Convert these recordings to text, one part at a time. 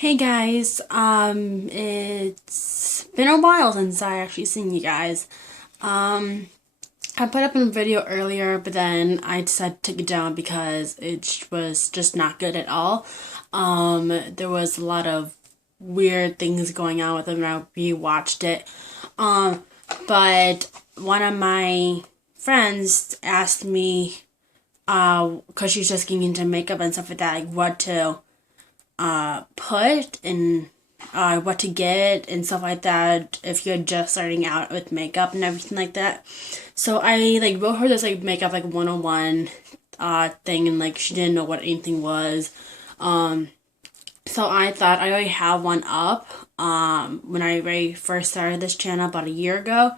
Hey guys, it's been a while since I actually seen you guys. Um, I put up a video earlier, but then I decided to take it down because it was just not good at all. There was a lot of weird things going on with it when I rewatched it. Um, but one of my friends asked me, cause she's just getting into makeup and stuff like that, like what to put and what to get and stuff like that if you're just starting out with makeup and everything like that. So I wrote her this makeup 101 thing, and she didn't know what anything was. So I thought I already have one up when I very first started this channel about a year ago.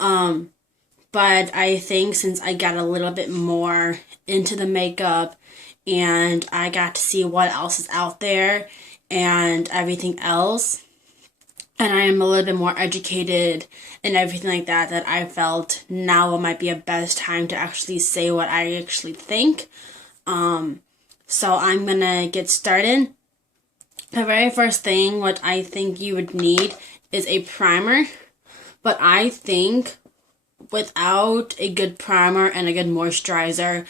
But I think since I got a little bit more into the makeup and I got to see what else is out there and everything else, and I am a little bit more educated and everything like that, that I felt now might be a best time to actually say what I actually think. So I'm gonna get started. The very first thing what I think you would need is a primer, but I think without a good primer and a good moisturizer,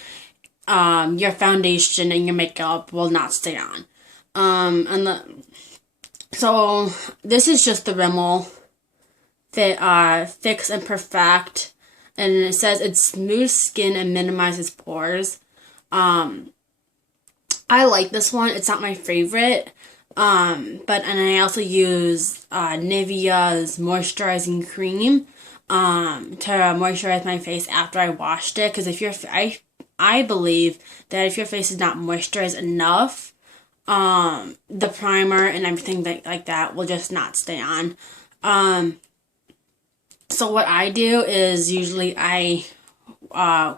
your foundation and your makeup will not stay on. So this is just the Rimmel Fix and Perfect, and it says it smooths skin and minimizes pores. I like this one. It's not my favorite. And I also use Nivea's moisturizing cream to moisturize my face after I washed it. Because I believe that if your face is not moisturized enough, the primer and everything like that will just not stay on. So what I do is usually I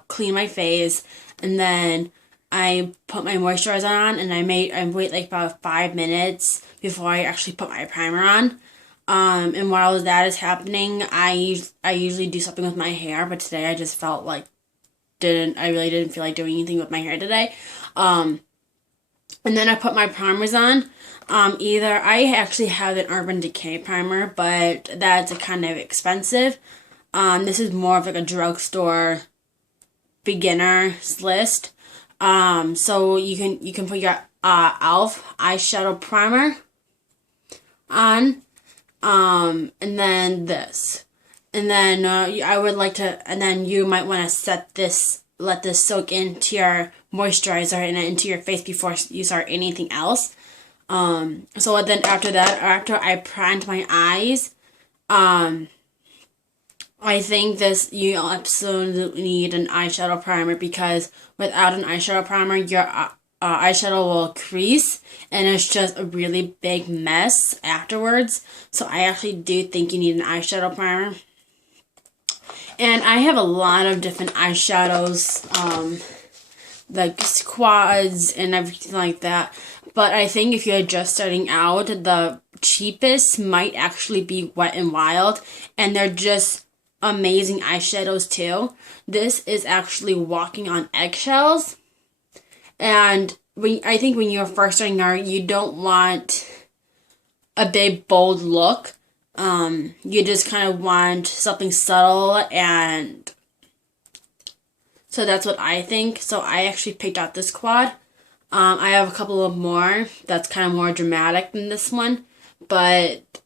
clean my face, and then I put my moisturizer on, and I wait about 5 minutes before I actually put my primer on. And while that is happening, I usually do something with my hair, but today I just felt I really didn't feel like doing anything with my hair today. And then I put my primers on. Either I actually have an Urban Decay primer, but that's kind of expensive. This is more of a drugstore beginner's list. So you can put your e.l.f. eyeshadow primer on, and then this, and then and then you might want to let this soak into your moisturizer and into your face before you start anything else. So then after that, after I primed my eyes, I think you absolutely need an eyeshadow primer, because without an eyeshadow primer, your eyeshadow will crease, and it's just a really big mess afterwards. So I actually do think you need an eyeshadow primer. And I have a lot of different eyeshadows, like squads and everything like that. But I think if you're just starting out, the cheapest might actually be Wet n Wild, and they're just amazing eyeshadows too. This is actually Walking on Eggshells, and I think when you're first starting out, you don't want a big bold look. You just kind of want something subtle, and so that's what I think. So I actually picked out this quad. I have a couple of more that's kind of more dramatic than this one, but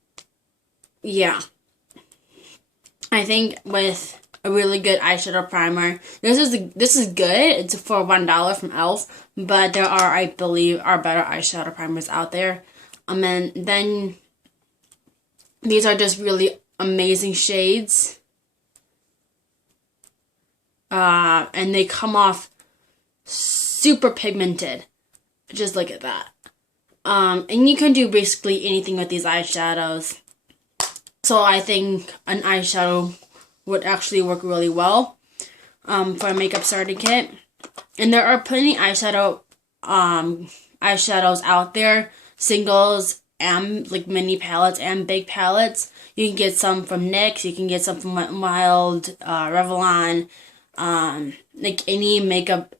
yeah. I think with a really good eyeshadow primer, this is good. It's for $1 from e.l.f., but there are, I believe, better eyeshadow primers out there. And then these are just really amazing shades. And they come off super pigmented. Just look at that. And you can do basically anything with these eyeshadows. So I think an eyeshadow would actually work really well for a makeup starting kit. And there are plenty eyeshadows out there, singles and mini palettes and big palettes. You can get some from NYX, you can get some from Wet n Wild, Revlon, any makeup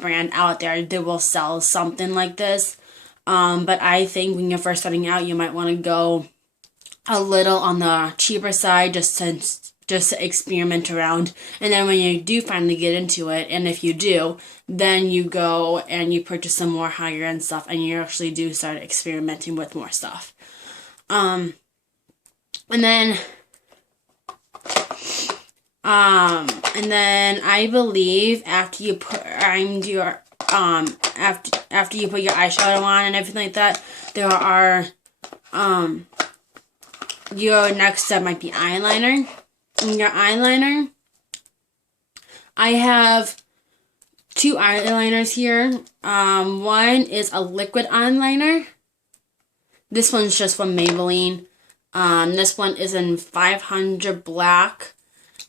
brand out there, they will sell something like this. But I think when you're first starting out, you might want to go a little on the cheaper side just to experiment around. And then when you do finally get into it, and if you do, then you go and you purchase some more higher end stuff, and you actually do start experimenting with more stuff. And then I believe after you primed your after you put your eyeshadow on and everything like that, there are your next step might be eyeliner. In your eyeliner, I have two eyeliners here. One is a liquid eyeliner. This one's just from Maybelline. This one is in 500 black.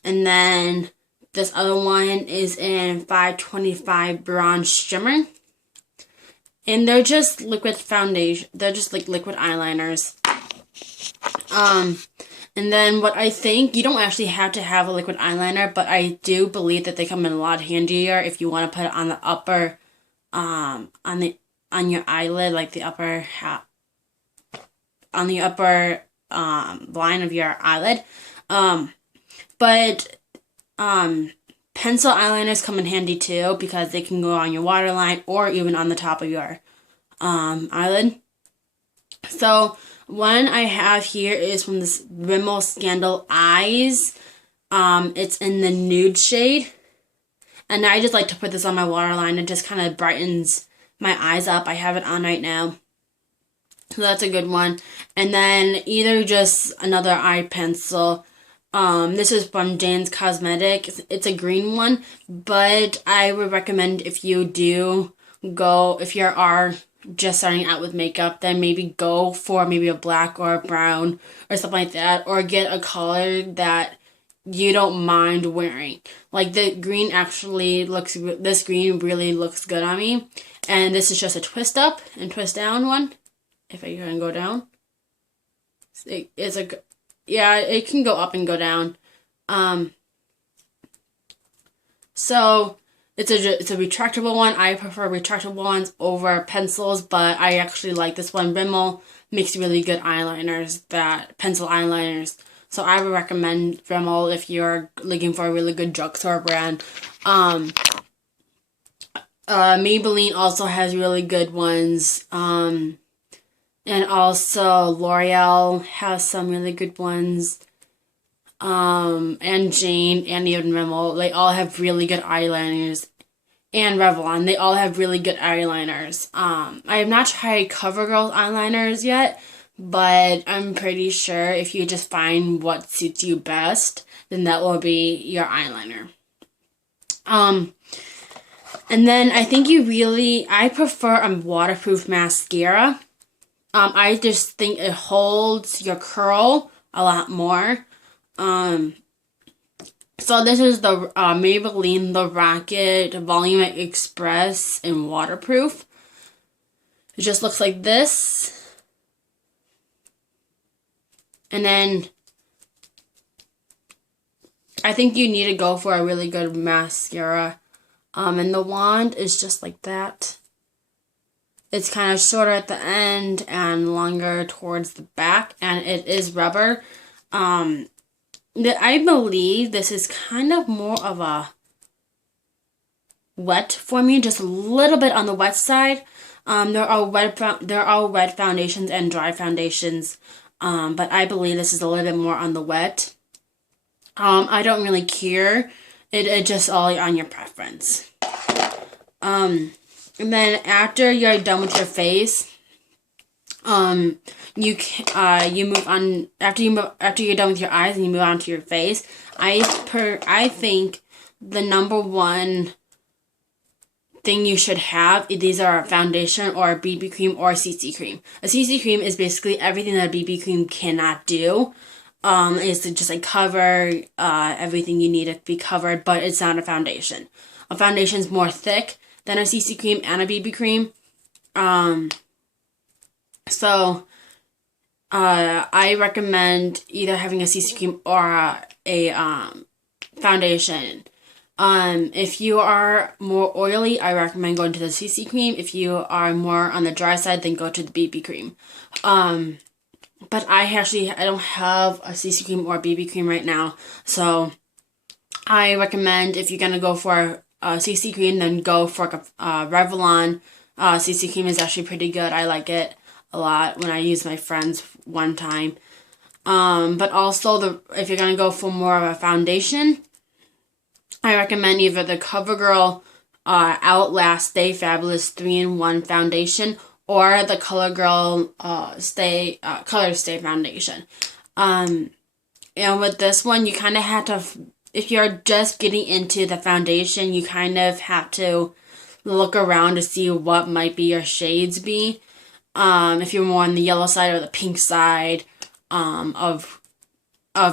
And then this other one is in 525 bronze shimmer. And they're just liquid foundation. They're just like liquid eyeliners. And then what I think, you don't actually have to have a liquid eyeliner, but I do believe that they come in a lot handier if you want to put it on the upper, on your eyelid, like the upper half, on the upper, line of your eyelid. But pencil eyeliners come in handy too, because they can go on your waterline or even on the top of your, eyelid. So, one I have here is from this Rimmel Scandal Eyes. It's in the nude shade. And I just like to put this on my waterline. It just kind of brightens my eyes up. I have it on right now. So that's a good one. And then either just another eye pencil. This is from Jane's Cosmetics. It's a green one. But I would recommend if you do go, if you are just starting out with makeup, then maybe go for maybe a black or a brown or something like that, or get a color that you don't mind wearing. Like the green actually this green really looks good on me, and this is just a twist up and twist down one. If I can go down, it can go up and go down. So it's a retractable one. I prefer retractable ones over pencils, but I actually like this one. Rimmel makes really good eyeliners, pencil eyeliners. So I would recommend Rimmel if you're looking for a really good drugstore brand. Maybelline also has really good ones. And also L'Oreal has some really good ones. And Jane and even Rimmel, they all have really good eyeliners. And Revlon, they all have really good eyeliners. I have not tried CoverGirl eyeliners yet, but I'm pretty sure if you just find what suits you best, then that will be your eyeliner. And then I think I prefer a waterproof mascara. I just think it holds your curl a lot more. So this is the Maybelline The Rocket Volume Express in waterproof. It just looks like this. And then I think you need to go for a really good mascara. And the wand is just like that. It's kind of shorter at the end and longer towards the back, and it is rubber. I believe this is kind of more of a wet for me, just a little bit on the wet side. There are wet foundations and dry foundations, but I believe this is a little bit more on the wet. I don't really care. It just all on your preference. And then after you're done with your face, you move on after you're done with your eyes and you move on to your face. I think the number one thing you should have, these are a foundation or a BB cream or a CC cream. A CC cream is basically everything that a BB cream cannot do. Is to just like cover everything you need it to be covered, but it's not a foundation. A foundation is more thick than a CC cream and a BB cream. So I recommend either having a CC cream or a foundation. If you are more oily, I recommend going to the CC cream. If you are more on the dry side, then go to the BB cream. But I don't have a CC cream or BB cream right now, so I recommend if you're gonna go for a CC cream, then go for a Revlon CC cream is actually pretty good. I like it a lot when I use my friend's one time. But also if you're gonna go for more of a foundation, I recommend either the CoverGirl Outlast Stay Fabulous 3-in-1 foundation or the CoverGirl Color Stay foundation. And with this one, you kind of have to, if you're just getting into the foundation, you kind of have to look around to see what might be your shades be. If you're more on the yellow side or the pink side of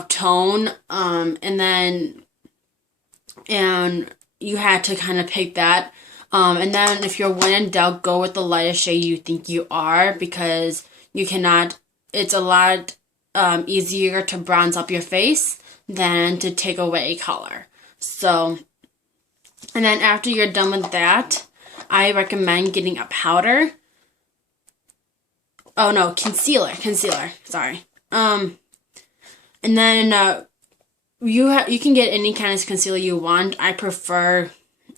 tone, and you had to kind of pick that. And then if you're when in doubt, go with the lightest shade you think you are, because it's a lot easier to bronze up your face than to take away color. So, and then after you're done with that, I recommend getting a powder. Oh no, concealer, sorry. And then you can get any kind of concealer you want. I prefer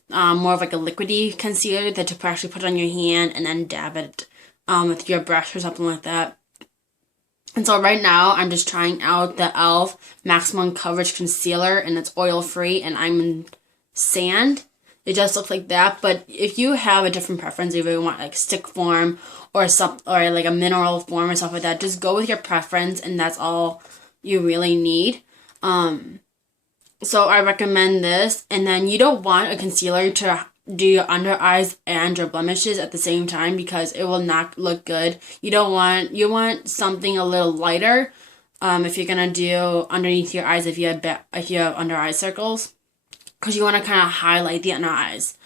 more of like a liquidy concealer that to actually put on your hand and then dab it with your brush or something like that. And so right now I'm just trying out the e.l.f. Maximum Coverage Concealer, and it's oil free, and I'm in sand. It just looks like that, but if you have a different preference, if you want like stick form or like a mineral form or stuff like that, just go with your preference, and that's all you really need. So I recommend this, and then you don't want a concealer to do your under eyes and your blemishes at the same time, because it will not look good. You want something a little lighter, if you're gonna do underneath your eyes, if you have under eye circles, because you want to kind of highlight the under eyes.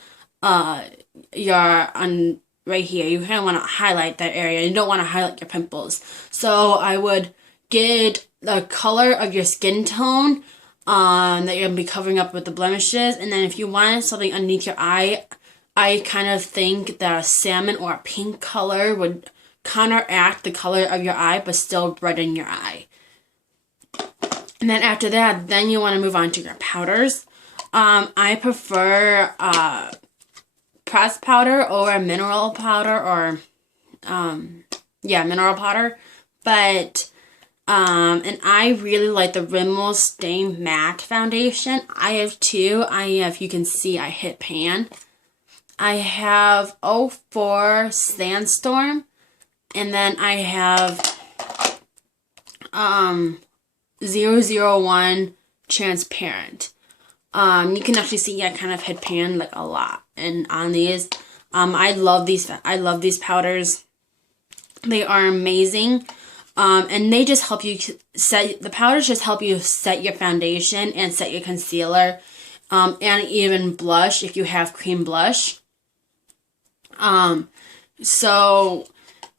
Right here, you kind of want to highlight that area. You don't want to highlight your pimples. So I would get the color of your skin tone that you're going to be covering up with the blemishes. And then if you want something underneath your eye, I kind of think that a salmon or a pink color would counteract the color of your eye but still brighten your eye. And then after that, then you want to move on to your powders. I prefer pressed powder over mineral powder, or mineral powder. But and I really like the Rimmel Stay Matte Foundation. I have two. You can see, I hit pan. I have 04 Sandstorm, and then I have 001 Transparent. You can actually see I kind of hit pan like a lot, and on these, I love these powders. They are amazing. And they just help you the powders just help you set your foundation and set your concealer, and even blush if you have cream blush. So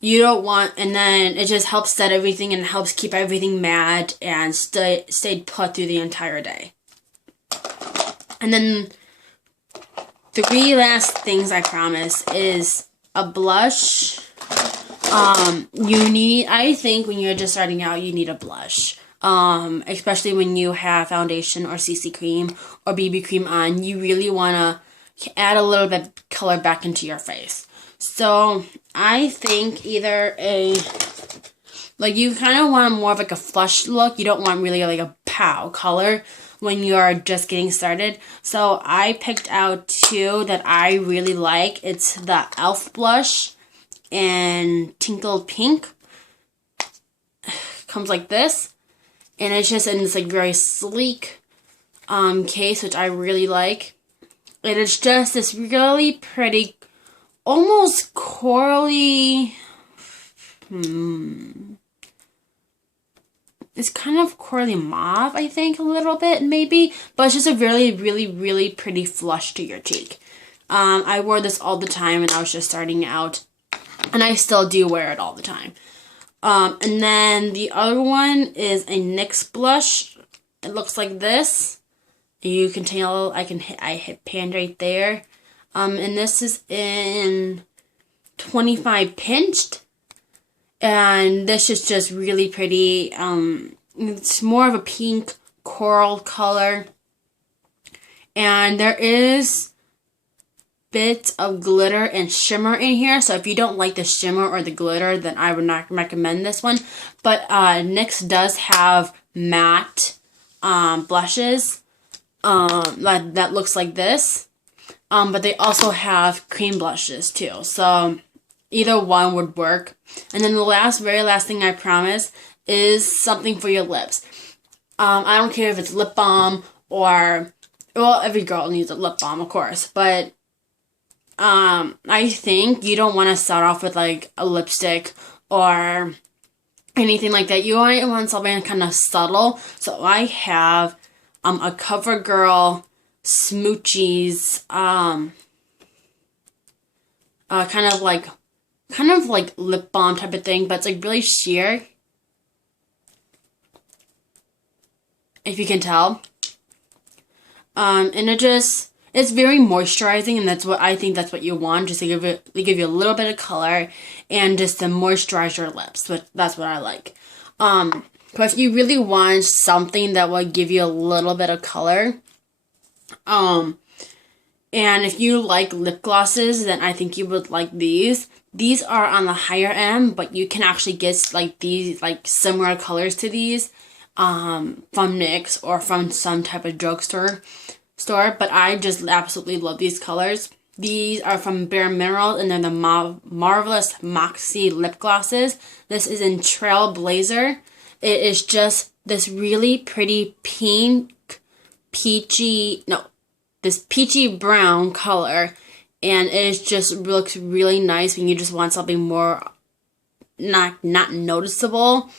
you don't want, and then it just helps set everything and helps keep everything matte and stay put through the entire day. And then 3 last things I promise is a blush. I think when you're just starting out, you need a blush. Especially when you have foundation or CC cream or BB cream on, you really want to add a little bit of color back into your face. So I think either you kind of want more of like a flush look. You don't want really like a pow color when you're just getting started. So I picked out 2 that I really like. It's the e.l.f. blush and Tinkled Pink. Comes like this, and it's just in this like very sleek case, which I really like. And it's just this really pretty, almost corally, it's kind of corally mauve, I think, a little bit maybe, but it's just a really, really, really pretty flush to your cheek. I wore this all the time when I was just starting out, and I still do wear it all the time. And then the other one is a NYX blush. It looks like this. You can tell I hit pan right there. And this is in 25 pinched. And this is just really pretty. It's more of a pink coral color. And there is bits of glitter and shimmer in here. So if you don't like the shimmer or the glitter, then I would not recommend this one. But NYX does have matte blushes that looks like this. But they also have cream blushes too. So either one would work. And then the very last thing I promise is something for your lips. I don't care if it's lip balm or, well, every girl needs a lip balm, of course. But I think you don't want to start off with like a lipstick or anything like that. You want something kind of subtle. So I have a CoverGirl Smoochies kind of like lip balm type of thing, but it's like really sheer, if you can tell. And it's very moisturizing, and that's what you want, just to give you a little bit of color and just to moisturize your lips. But that's what I like. But if you really want something that will give you a little bit of color, and if you like lip glosses, then I think you would like these. These are on the higher end, but you can actually get like these, like similar colors to these, from NYX or from some type of drugstore. But I just absolutely love these colors. These are from Bare Minerals, and they're the Marvelous Moxie lip glosses. This is in Trailblazer. It is just this really pretty peachy brown color, and it looks really nice when you just want something more not noticeable,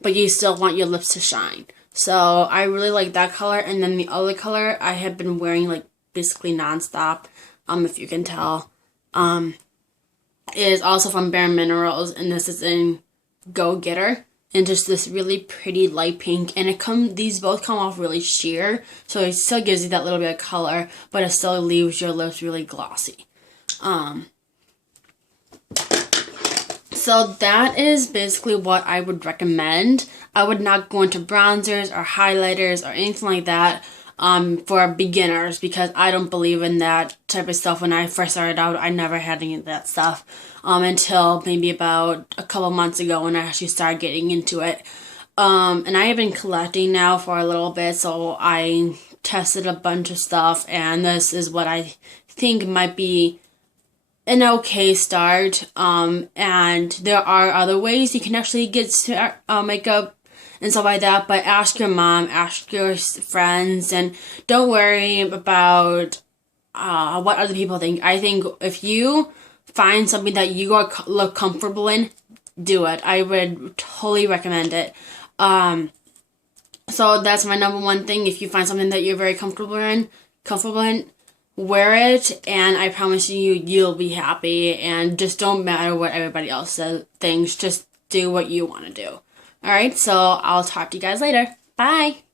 but you still want your lips to shine. So I really like that color. And then the other color I have been wearing like basically nonstop, if you can tell, is also from Bare Minerals, and this is in Go Getter, and just this really pretty light pink. And these both come off really sheer, so it still gives you that little bit of color, but it still leaves your lips really glossy. So that is basically what I would recommend. I would not go into bronzers or highlighters or anything like that for beginners, because I don't believe in that type of stuff. When I first started out, I never had any of that stuff until maybe about a couple months ago when I actually started getting into it. And I have been collecting now for a little bit, so I tested a bunch of stuff, and this is what I think might be an okay start. And there are other ways you can actually get makeup and stuff like that, but ask your mom, ask your friends, and don't worry about what other people think. I think if you find something that you look comfortable in, do it. I would totally recommend it. So that's my number one thing. If you find something that you're very comfortable in, wear it, and I promise you'll be happy. And just don't matter what everybody else thinks. Just do what you want to do. Alright, so I'll talk to you guys later. Bye!